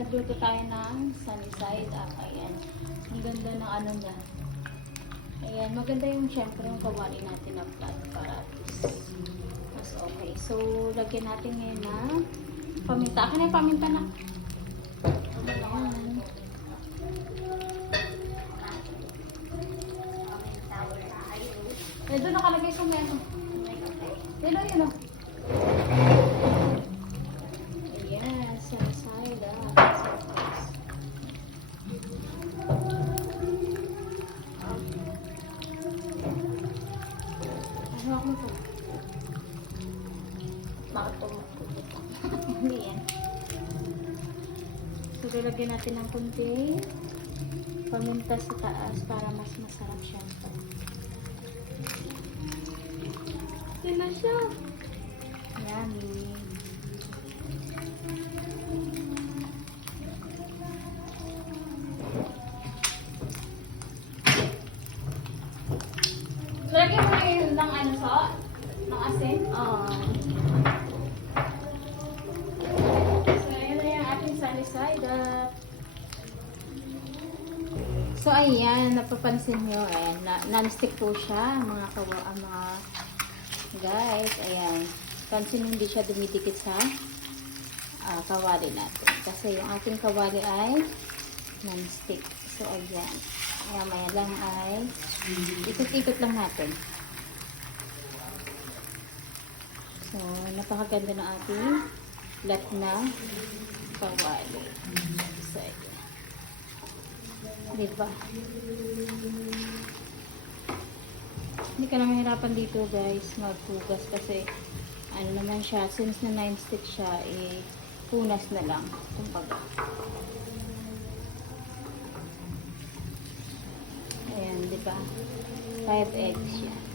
Nagluto tayo ng sunny side up. Ayan. Ang ganda ng ano niya. Ayan. Maganda yung syempre yung kawali natin na flat para mas okay. So, lagyan natin ngayon na paminta. Akin yung paminta na. Ayan. Eh, doon nakalagay sa menu. Yun o, yun o. Bakit ako? Hindi yan. So, lalagyan natin ng kunti paminta sa taas para mas masarap siya. Yun na siya. Yummy. Lagyan mo na ng ano sa? Ng asin? Oo. So, yun na yung ating side up. So, ayan, napapansin nyo, na, non-stick po siya, mga kawa, ah, mga guys, ayan. Pansin hindi siya dumidikit sa ah, kawali natin. Kasi yung ating kawali ay non-stick. So, ayan. Maya lang ay ikot-ikot lang natin. So, napakaganda ng ating flat na kawali. So. Diba? Hindi ka na mahirapan dito guys maghugas kasi ano naman siya, since na 9 stick siya, eh, punas na lang. Kumbaga. Ayan, di ba? 5 eggs siya.